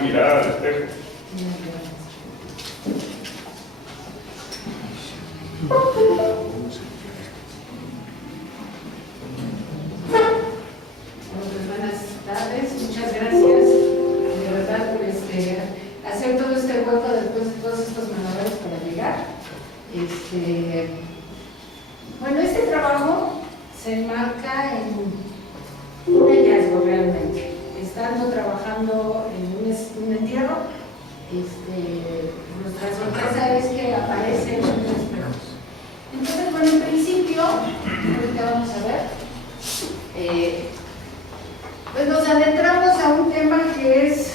una mirada al espejo. Buenas tardes, muchas gracias de verdad por hacer todo este hueco después de todos estos mandados para llegar. Bueno, este trabajo se enmarca en un hallazgo realmente. Estando trabajando en un entierro, nuestra sorpresa es que aparecen unos espejos. Entonces, bueno, en principio, ahorita vamos a ver, pues nos adentramos a un tema que es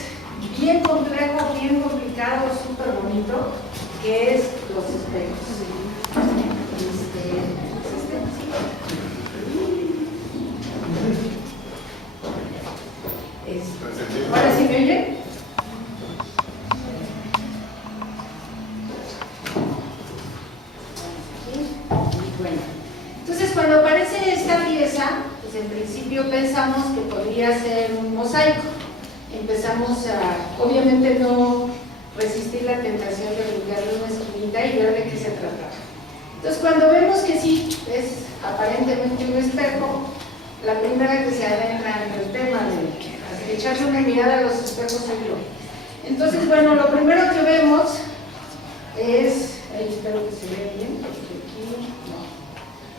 bien complejo, bien complicado, súper bonito, que es los espejos. ¿Ahora sí me oye? Bueno, entonces cuando aparece esta pieza, pues en principio pensamos que podría ser un mosaico. Empezamos a, obviamente, no resistir la tentación de buscarle una esquinita y ver de qué se trataba. Entonces cuando vemos que sí es aparentemente un espejo, la primera que se adentra en el tema de echarse una mirada a los espejos soy yo. Entonces, bueno, lo primero que vemos es, ahí espero que se vea bien, porque aquí no.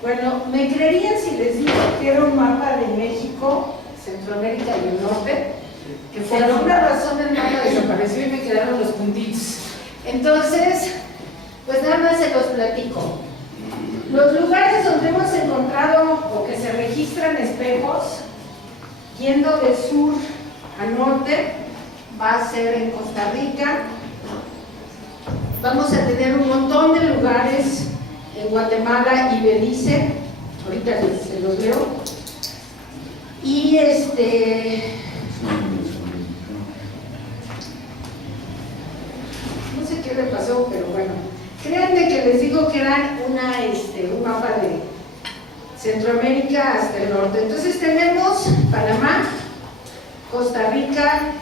Bueno, ¿me creerían si les digo que era un mapa de México, Centroamérica y el norte? Que por alguna razón el mapa desapareció y me quedaron los puntitos. Entonces, pues nada más se los platico. Los lugares donde hemos encontrado o que se registran espejos, yendo de sur a norte, va a ser en Costa Rica. Vamos a tener un montón de lugares en Guatemala y Belice, ahorita se los leo. Y no sé qué le pasó, pero bueno, créanme que les digo que eran un mapa de Centroamérica hasta el norte. Entonces tenemos Panamá, Costa Rica,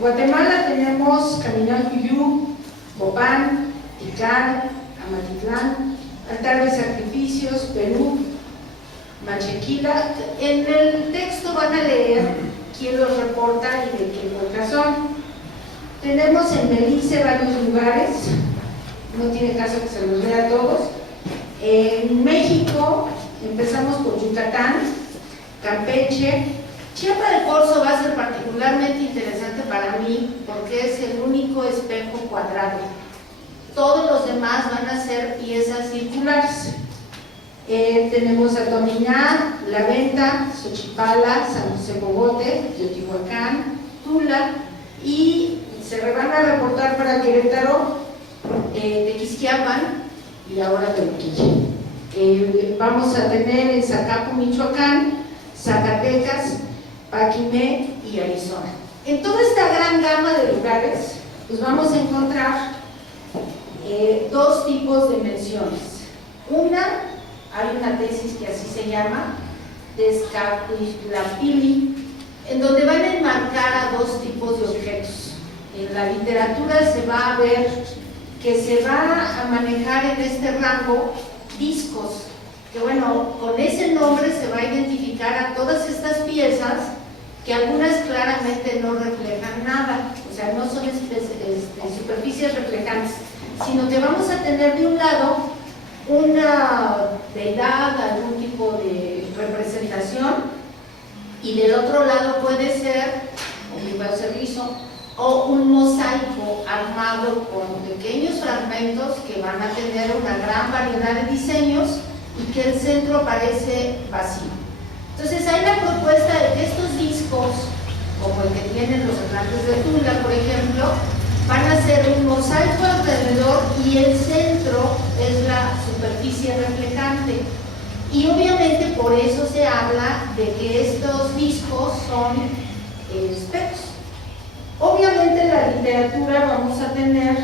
Guatemala tenemos Caminal Cuyú, Copán, Tikal, Amatitlán, Altar de Sacrificios, Perú, Machequila. En el texto van a leer quién los reporta y de qué época son. Tenemos en Belice varios lugares, no tiene caso que se los lea a todos. En México empezamos por Yucatán, Campeche. Chiapa de Corzo va a ser particularmente interesante para mí porque es el único espejo cuadrado. Todos los demás van a ser piezas circulares. Tenemos a Tominá, La Venta, Xochipala, San José Bogote, Teotihuacán, Tula, y se van a reportar para Querétaro, Tequisquiapan y ahora Teotihuacán. Vamos a tener en Zacapu, Michoacán, Zacatecas, Paquimé y Arizona. En toda esta gran gama de lugares, pues vamos a encontrar dos tipos de menciones. Una, hay una tesis que así se llama, Tezcatlipoca, en donde van a enmarcar a dos tipos de objetos. En la literatura se va a ver que se va a manejar en este rango discos, que bueno, con ese nombre se va a identificar a todas estas piezas que algunas claramente no reflejan nada, o sea, no son superficies reflejantes, sino que vamos a tener de un lado una deidad, algún tipo de representación, y del otro lado puede ser un libro servicio o un mosaico armado con pequeños fragmentos que van a tener una gran variedad de diseños y que el centro parece vacío. Entonces hay la propuesta de que estos discos, como el que tienen los Atlantes de Tula, por ejemplo, van a ser un mosaico alrededor y el centro es la superficie reflejante. Y obviamente por eso se habla de que estos discos son espejos. Obviamente en la literatura vamos a tener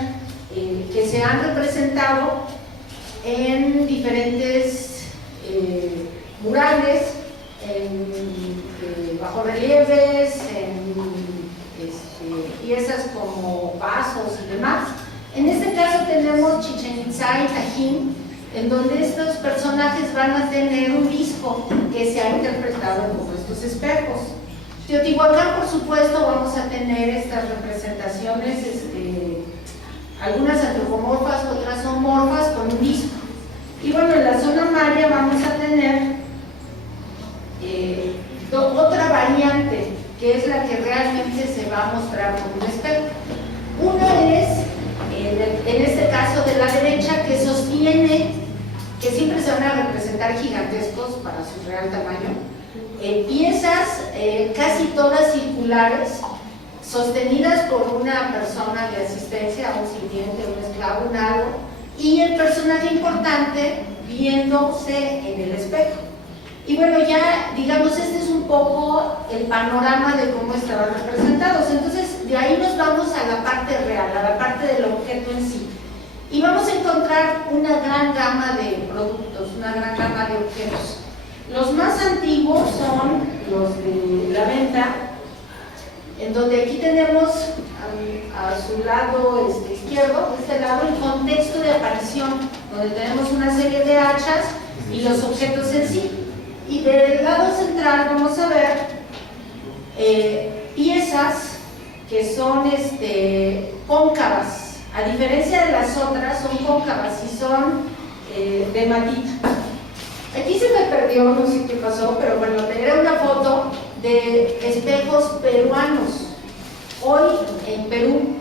que se han representado en diferentes murales, en bajorrelieves, en piezas como vasos y demás. En este caso tenemos Chichén Itzá y Tajín, en donde estos personajes van a tener un disco que se ha interpretado como estos espejos. Teotihuacán, por supuesto, vamos a tener estas representaciones, algunas antropomorfas, otras zoomorfas, con un disco. Y bueno, en la zona maya vamos a tener otra variante, que es la que realmente se va a mostrar como un espejo. Una es, en este caso de la derecha, que sostiene, que siempre se van a representar gigantescos para su real tamaño, piezas casi todas circulares, sostenidas por una persona de asistencia, un sirviente, un esclavo, un algo, y el personaje importante viéndose en el espejo. Y bueno, ya digamos, este es un poco el panorama de cómo estaban representados. Entonces, de ahí nos vamos a la parte real, a la parte del objeto en sí. Y vamos a encontrar una gran gama de productos, una gran gama de objetos. Los más antiguos son los de la venta, en donde aquí tenemos a su lado izquierdo, de este lado, el contexto de aparición, donde tenemos una serie de hachas y los objetos en sí. Y del lado central vamos a ver piezas que son cóncavas. A diferencia de las otras, son cóncavas y son de matita. Aquí se me perdió, no sé qué pasó, pero bueno, era una foto de espejos peruanos. Hoy en Perú,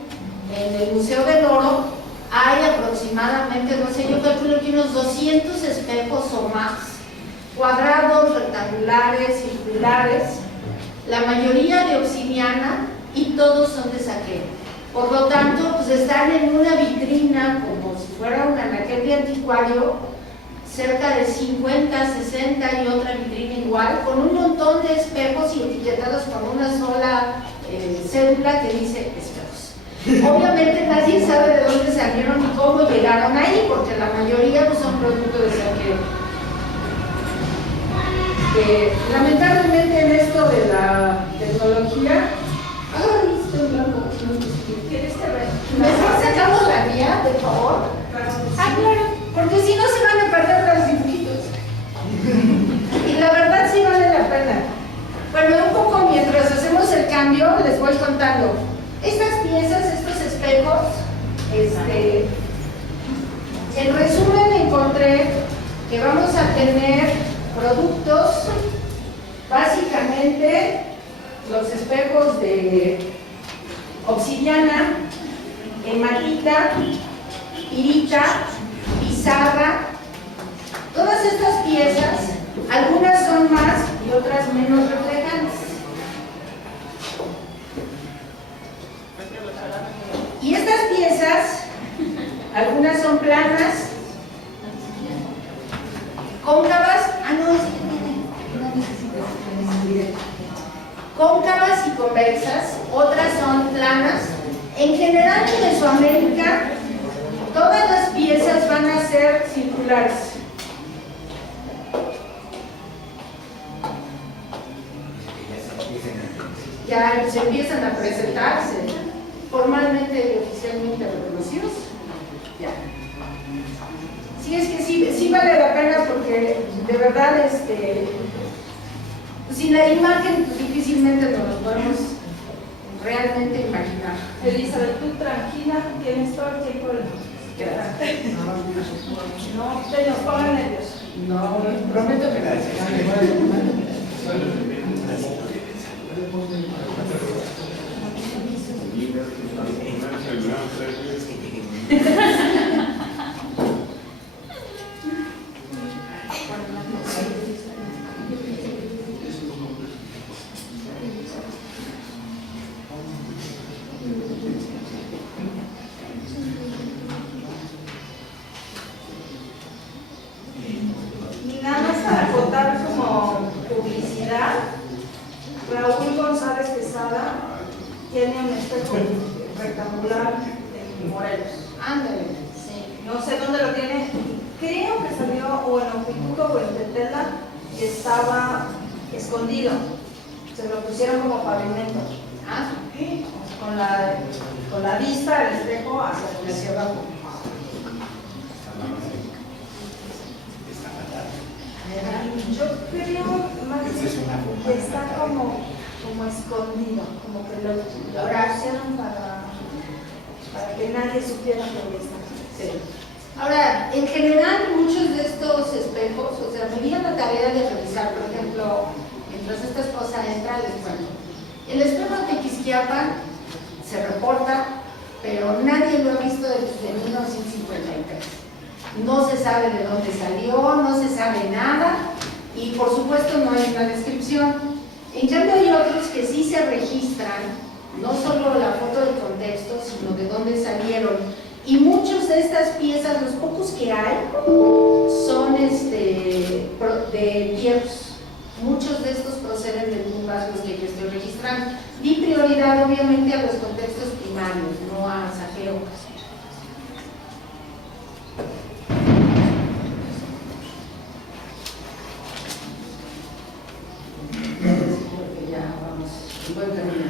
en el Museo del Oro, hay aproximadamente, no sé, yo calculo que unos 200 espejos o más, cuadrados, rectangulares, circulares, la mayoría de obsidiana y todos son de saqueo. Por lo tanto, pues están en una vitrina como si fuera un anaquel anticuario, cerca de 50, 60 y otra vitrina igual, con un montón de espejos y etiquetados con una sola cédula que dice espejos. Obviamente nadie sabe de dónde salieron y cómo llegaron ahí, porque la mayoría no son producto de saqueo. Lamentablemente en esto de la tecnología, ¡ay, estoy blanco! ¿Mejor sacamos la mía, por favor? Ah, claro, porque si no se van a perder los dibujitos. Y la verdad sí vale la pena. Bueno, un poco mientras hacemos el cambio, les voy contando. Estas piezas, estos espejos, en resumen encontré que vamos a tener productos, básicamente los espejos de obsidiana, hematita, pirita, pizarra. Todas estas piezas, algunas son más y otras menos reflejantes. Y estas piezas, algunas son planas, cóncavas, cóncavas y convexas, otras son planas. En general en Mesoamérica, todas las piezas van a ser circulares. Ya se empiezan a presentarse formalmente y oficialmente reconocidos. Ya. Sí, es que sí vale la pena porque de verdad sin la imagen pues, difícilmente nos lo podemos realmente imaginar. Elizabeth, tú tranquila, tienes todo el tiempo del mundo. No te nos pongan nerviosos. No, prometo que no. Nada más para contar como publicidad, Raúl González Quesada tiene un espejo rectangular en Morelos. Ándale. Sí, no sé dónde lo tiene, creo que salió o en Opicuco o en Tetela y estaba escondido. Se lo pusieron como pavimento. Ah, sí. con la vista del espejo hacia abajo. Yo creo más que está como escondido, como que lo hicieron para que nadie supiera que está. Sí. Ahora, en general, muchos de estos espejos, o sea, me di la tarea de revisar, por ejemplo, mientras esta esposa entra, les cuento. El espejo de Tequisquiapan se reporta, pero nadie lo ha visto desde 1953. No se sabe de dónde salió, no se sabe nada, y por supuesto no hay una descripción. En cambio hay otros que sí se registran, no solo la foto del contexto, sino de dónde salieron. Y muchas de estas piezas, los pocos que hay, son de viejos. Muchos de estos proceden de tumbas, los que yo estoy registrando. Di prioridad obviamente a los contextos primarios, no a saqueo. Creo que ya vamos, buen camino.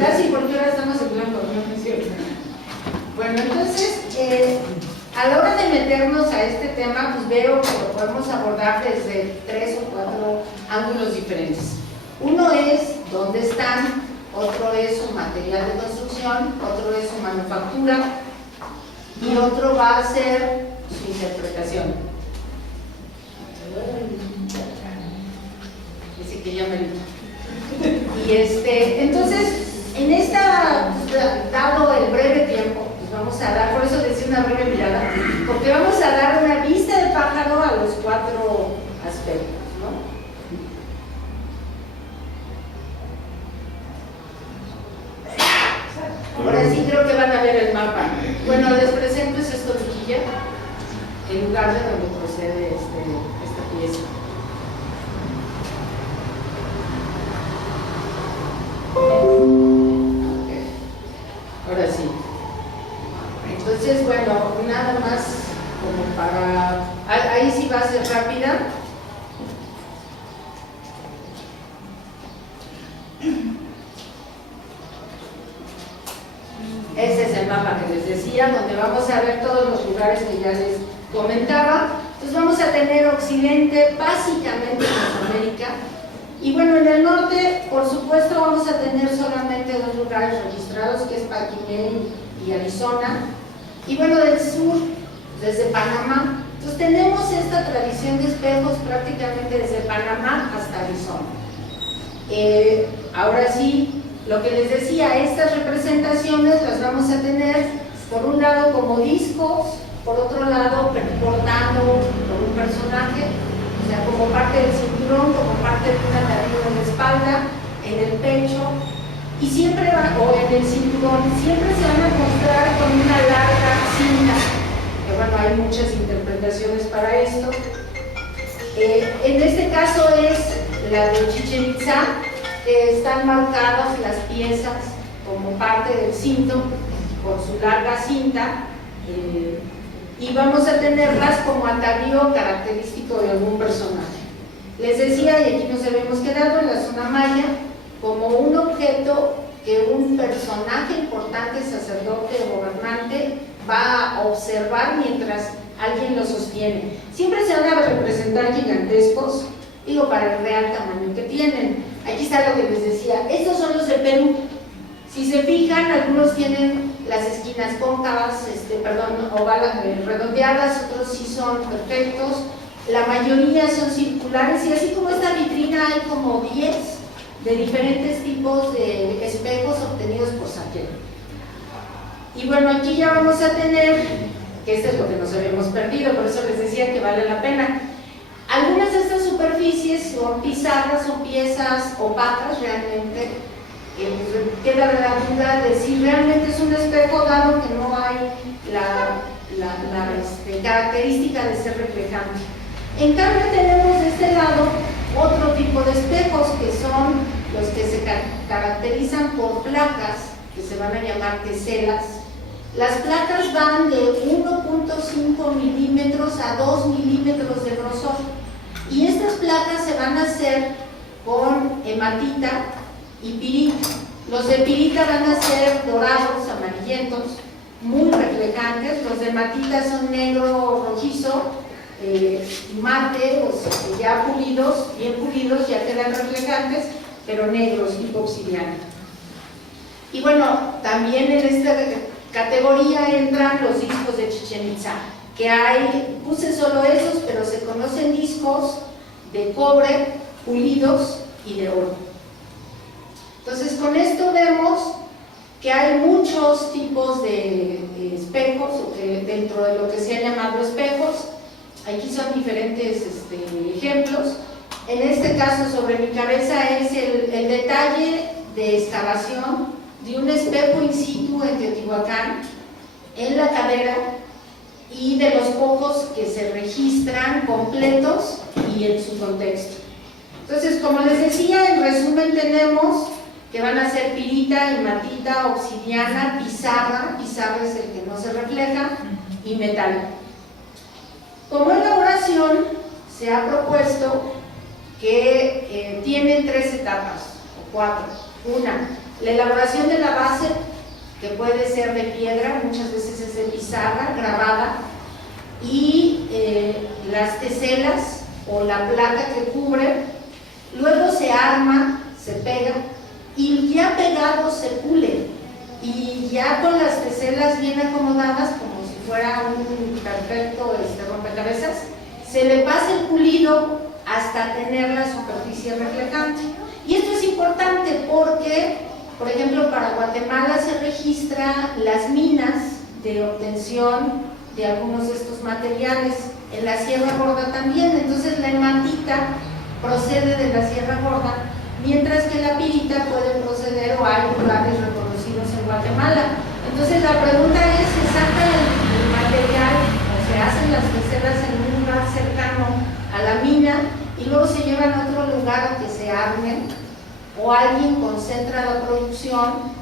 Casi porque ahora estamos en blanco, no es cierto. Bueno, entonces, a la hora de meternos a este tema, pues veo que lo podemos abordar desde 3 o 4 ángulos diferentes. Uno es dónde están, otro es su material de construcción, otro es su manufactura y otro va a ser su interpretación. Dice que ya me... Y entonces, en esta, dado el breve tiempo, pues vamos a dar, por eso decía una breve mirada, porque vamos a dar una vista de pájaro a los 4 aspectos, ¿no? Ahora sí creo que van a ver el mapa. Bueno, les presento esa escotilla, el lugar de donde procede esta pieza. Ahora sí. Entonces, bueno, nada más como para... Ahí sí va a ser rápida. Ese es el mapa que les decía, donde vamos a ver todos los lugares que ya les comentaba. Entonces vamos a tener Occidente, básicamente Mesoamérica. Y bueno, en el norte, por supuesto, vamos a tener solamente 2 lugares registrados, que es Paquimé y Arizona. Y bueno, del sur, desde Panamá. Entonces tenemos esta tradición de espejos prácticamente desde Panamá hasta Arizona. Ahora sí, lo que les decía, estas representaciones las vamos a tener, por un lado como discos, por otro lado portando por un personaje, o sea, como parte del cinturón, como parte de un atavío en la espalda, en el pecho, y siempre o en el cinturón, siempre se van a mostrar con una larga cinta, que bueno, hay muchas interpretaciones para esto. En este caso es la de Chichén Itzá, que están marcadas las piezas como parte del cinto, con su larga cinta, y vamos a tenerlas como atavío característico de algún personaje. Les decía, y aquí nos habíamos quedado en la zona maya, como un objeto que un personaje importante, sacerdote o gobernante va a observar mientras alguien lo sostiene. Siempre se van a representar gigantescos, digo, para el real tamaño que tienen. Aquí está lo que les decía, estos son los de Perú. Si se fijan, algunos tienen las esquinas cóncavas, redondeadas, otros sí son perfectos, la mayoría son circulares, y así como esta vitrina hay como 10 de diferentes tipos de espejos obtenidos por saqueo. Y bueno, aquí ya vamos a tener, que esto es lo que nos habíamos perdido, por eso les decía que vale la pena. Algunas de estas superficies son pizarras, son piezas opacas realmente. Queda la duda de si realmente es un espejo, dado que no hay la característica de ser reflejante. En cambio tenemos de este lado otro tipo de espejos, que son los que se caracterizan por placas, que se van a llamar teselas. Las placas van de 1.5 milímetros a 2 milímetros de grosor, y estas placas se van a hacer con hematita y pirita. Los de pirita van a ser dorados, amarillentos, muy reflejantes. Los de hematita son negro rojizo, mate, o sea, ya pulidos, bien pulidos, ya quedan reflejantes, pero negros, tipo obsidiana. Y bueno, también en esta categoría entran los discos de Chichén Itzá, que hay, puse solo esos, pero se conocen discos de cobre, pulidos y de oro. Entonces, con esto vemos que hay muchos tipos de espejos, dentro de lo que se ha llamado espejos. Aquí son diferentes ejemplos. En este caso, sobre mi cabeza, es el detalle de excavación de un espejo in situ en Teotihuacán, en la cadera, y de los pocos que se registran completos y en su contexto. Entonces, como les decía, en resumen tenemos que van a ser pirita, hematita, obsidiana, pizarra es el que no se refleja, y metal. Como elaboración, se ha propuesto que tienen 3 etapas, o 4. Una, la elaboración de la base, que puede ser de piedra, muchas veces es de pizarra grabada, y las teselas o la placa que cubre. Luego se arma, se pega, y ya pegado se pule, y ya con las teselas bien acomodadas, como si fuera un perfecto rompecabezas, se le pasa el pulido hasta tener la superficie reflejante. Y esto es importante porque, por ejemplo, para Guatemala se registra las minas de obtención de algunos de estos materiales, en la Sierra Gorda también. Entonces la hematita procede de la Sierra Gorda, mientras que la pirita puede proceder, o hay lugares reconocidos en Guatemala. Entonces la pregunta es, ¿se saca el material o se hacen las teselas en un lugar cercano a la mina y luego se llevan a otro lugar a que se armen, o alguien concentra la producción,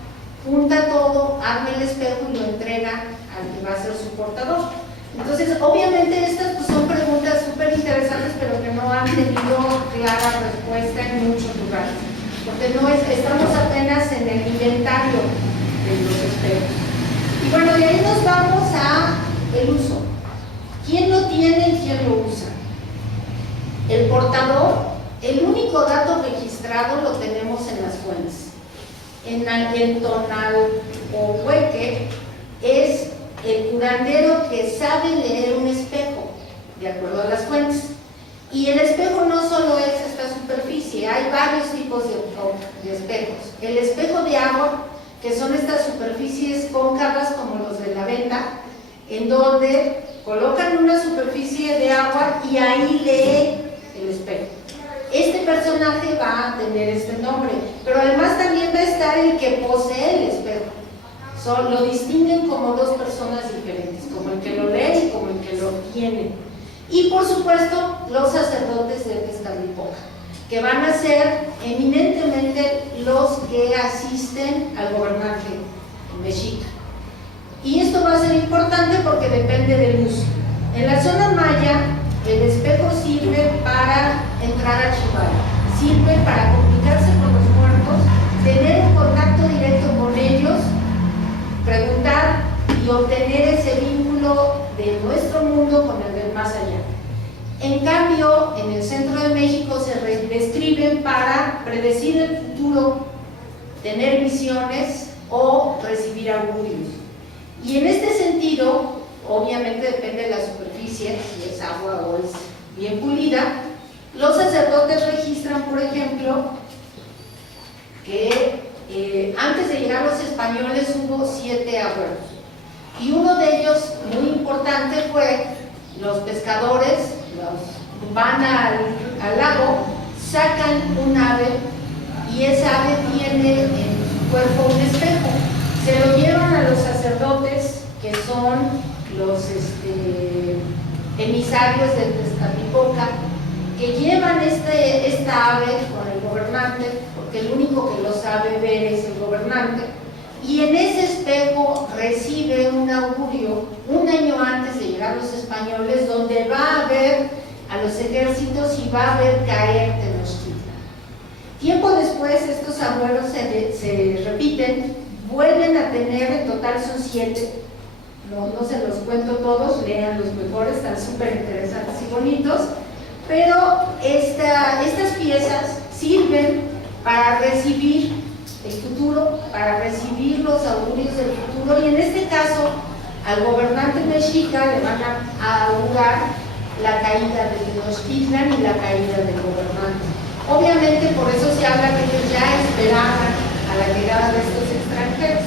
junta todo, arma el espejo y lo entrega al que va a ser su portador? Entonces, obviamente estas pues, son preguntas súper interesantes, pero que no han tenido clara respuesta en muchos lugares, porque estamos apenas en el inventario de los espejos. Y bueno, de ahí nos vamos a el uso. ¿Quién lo tiene y quién lo usa? El portador, el único dato registrado lo tenemos en las fuentes. En Tonalpohueque es el curandero que sabe leer un espejo, de acuerdo a las fuentes. Y el espejo no solo es esta superficie, hay varios tipos de espejos. El espejo de agua, que son estas superficies cóncavas como los de la venta, en donde colocan una superficie de agua y ahí lee el espejo. Este personaje va a tener este nombre, pero además también va a estar el que posee el espejo. Lo distinguen como dos personas diferentes, como el que lo lee y como el que lo tiene. Y por supuesto, los sacerdotes de Tezcatlipoca, que van a ser eminentemente los que asisten al gobernante mexica. Y esto va a ser importante porque depende del uso. En la zona maya, el espejo sirve para entrar a Chihuahua, sirve para comunicarse con los muertos, tener un contacto directo con ellos, preguntar y obtener ese vínculo de nuestro mundo con el del más allá. En cambio, en el centro de México se describen para predecir el futuro, tener visiones o recibir augurios. Y en este sentido, obviamente depende de la superficie, si es agua o es bien pulida. Los sacerdotes registran, por ejemplo, que antes de llegar los españoles hubo 7 agüeros, y uno de ellos muy importante fue los pescadores, van al lago, sacan un ave y esa ave tiene en su cuerpo un espejo, se lo llevan a los sacerdotes que son los emisarios de Tezcatlipoca, que llevan esta ave con el gobernante, porque el único que lo sabe ver es el gobernante, y en ese espejo recibe un augurio un año antes de llegar los españoles, donde va a ver a los ejércitos y va a ver caer Tenochtitlan. Tiempo después estos agüeros se repiten, vuelven a tener, en total son 7, no se los cuento todos, lean los mejores, están súper interesantes y bonitos, pero estas piezas sirven para recibir el futuro, para recibir los augurios del futuro, y en este caso al gobernante mexica le van a augurar la caída de Tenochtitlan y la caída del gobernante. Obviamente por eso se habla que ellos ya esperaban a la llegada de estos extranjeros.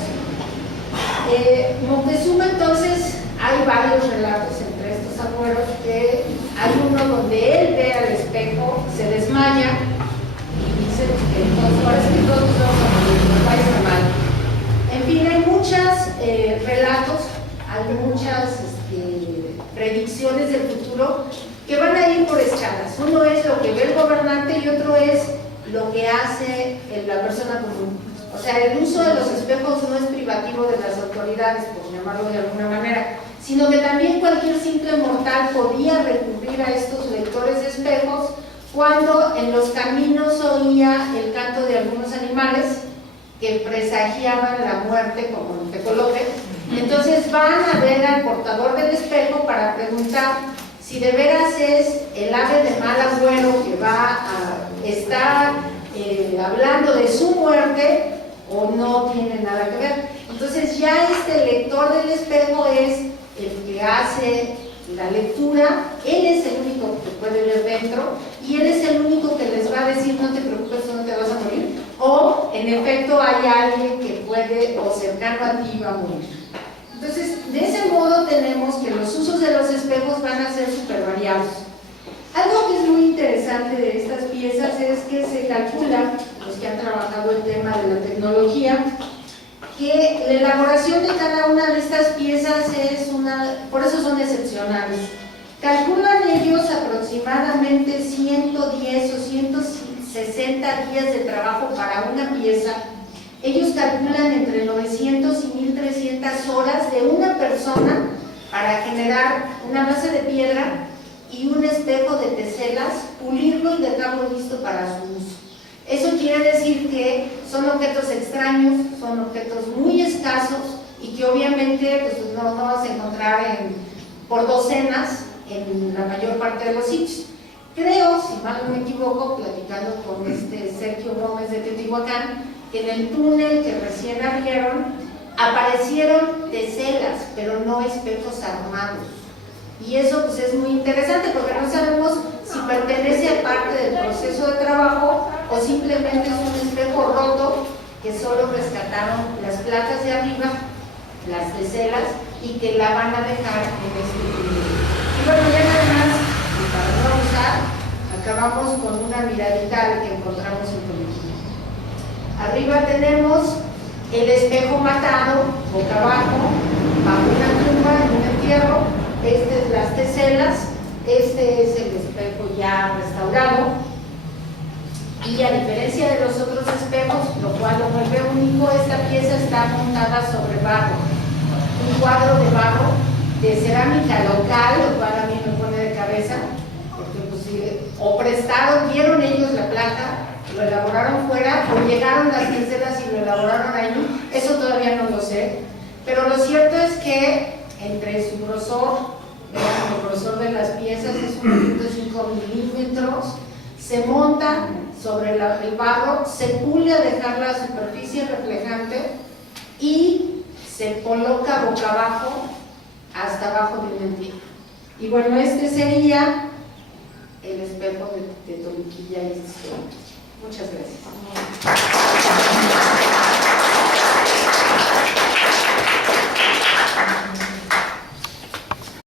Moctezuma, entonces, hay varios relatos entre estos agüeros, que hay uno donde él ve al espejo, se desmaya y dice que entonces parece que todos vamos a morir, nos va a ir mal. En fin, hay muchos relatos, hay muchas predicciones del futuro que van a ir por escalas. Uno es lo que ve el gobernante y otro es lo que hace la persona común. O sea, el uso de los espejos no es privativo de las autoridades, por llamarlo de alguna manera, sino que también cualquier simple mortal podía recurrir a estos lectores de espejos cuando en los caminos oía el canto de algunos animales que presagiaban la muerte, como en Tecolote. Entonces van a ver al portador del espejo para preguntar si de veras es el ave de mal agüero que va a estar hablando de su muerte o no tiene nada que ver. Entonces ya este lector del espejo es el que hace la lectura, él es el único que puede ver dentro y él es el único que les va a decir no te preocupes, no te vas a morir, o en efecto hay alguien que puede o cercano a ti va a morir. Entonces, de ese modo tenemos que los usos de los espejos van a ser súper variados. Algo que es muy interesante de estas piezas es que se calcula, los que han trabajado el tema de la tecnología, que la elaboración de cada una de estas piezas es por eso son excepcionales. Calculan ellos aproximadamente 110 o 160 días de trabajo para una pieza. Ellos calculan entre 900 y 1300 horas de una persona para generar una base de piedra y un espejo de teselas, pulirlo y dejarlo listo para su uso. Eso quiere decir que son objetos extraños, son objetos muy escasos y que obviamente pues, no vas a encontrar por docenas en la mayor parte de los sitios. Creo, si mal no me equivoco, platicando con Sergio Gómez de Teotihuacán, que en el túnel que recién abrieron aparecieron teselas, pero no espejos armados. Y eso pues es muy interesante porque no sabemos si pertenece a parte del proceso de trabajo o simplemente es un espejo roto que solo rescataron las placas de arriba, las teselas, y que la van a dejar en este túnel. Y bueno, ya nada más, y para no abusar, acabamos con una miradita al que encontramos en Toluquilla. Arriba tenemos el espejo matado, boca abajo, bajo una tumba, en un entierro. Este es las teselas, este es el espejo ya restaurado. Y a diferencia de los otros espejos, lo cual lo vuelve único, esta pieza está montada sobre barro. Un cuadro de barro de cerámica local, lo cual a mí me pone de cabeza, porque pues, o prestaron, dieron ellos la placa, lo elaboraron fuera, o llegaron las teselas y lo elaboraron ahí, eso todavía no lo sé, pero lo cierto es que entre su grosor, vean, el grosor de las piezas es 1.5 milímetros, se monta sobre el barro, se pule a dejar la superficie reflejante y se coloca boca abajo hasta abajo de un entierro. Y bueno, este sería el espejo de Toluquilla. Muchas gracias.